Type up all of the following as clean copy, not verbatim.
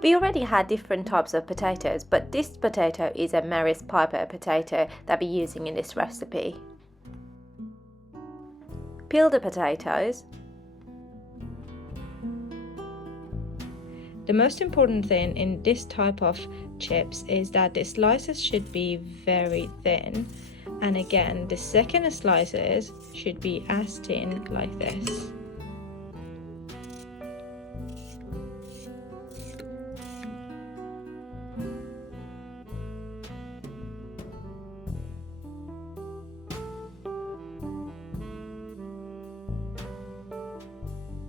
We already had different types of potatoes, but this potato is a Maris Piper potato that we're using in this recipe. Peel the potatoes. The most important thing in this type of chips is that the slices should be very thin, and again the second slices should be as thin like this.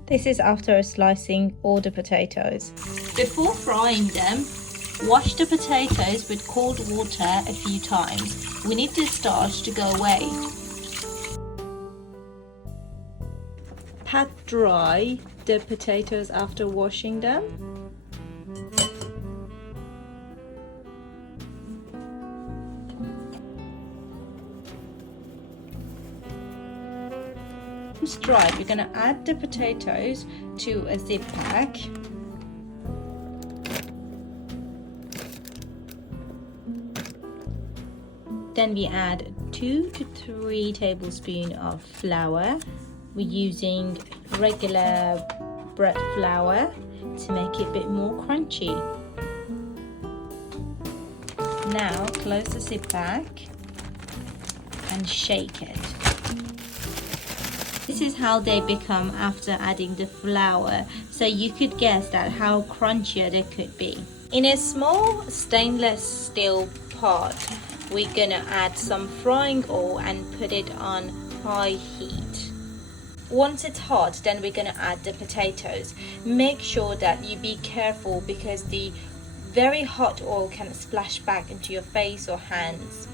This is after slicing all the potatoes. Before frying them, wash the potatoes with cold water a few times. We need the starch to go away. Pat dry the potatoes after washing them. Once dry, we're going to add the potatoes to a zip pack. Then we add 2 to 3 tablespoons of flour. We're using regular bread flour to make it a bit more crunchy. Now close the zip pack and shake it. This is how they become after adding the flour, so you could guess that how crunchier they could be. In a small stainless steel pot, we're gonna add some frying oil and put it on high heat. Once it's hot, then we're gonna add the potatoes. Make sure that you be careful because the very hot oil can splash back into your face or hands.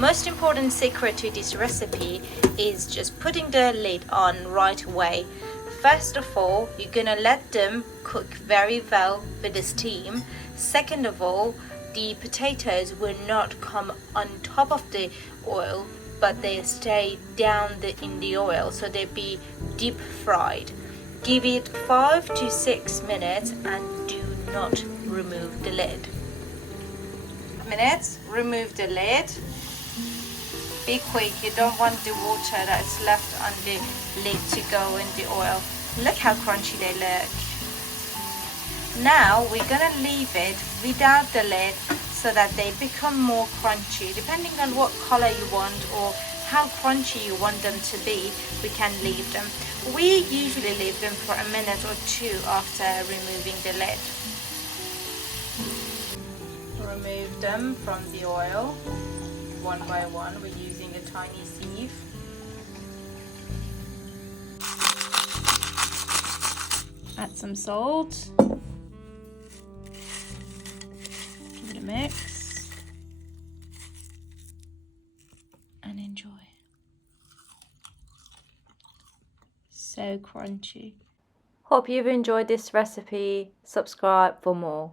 Most important secret to this recipe is just putting the lid on right away. First of all, you're gonna let them cook very well with the steam. Second of all, the potatoes will not come on top of the oil, but they stay down in the oil, so they'll be deep fried. Give it 5 to 6 minutes and do not remove the lid. Remove the lid. Be quick, you don't want the water that's left on the lid to go in the oil. Look how crunchy they look. Now we're gonna leave it without the lid so that they become more crunchy. Depending on what color you want or how crunchy you want them to be, we can leave them. We usually leave them for a minute or two after removing the lid. Remove them from the oil one by one. We're using a tiny sieve. Add some salt. Give it a mix. And enjoy. So crunchy. Hope you've enjoyed this recipe. Subscribe for more.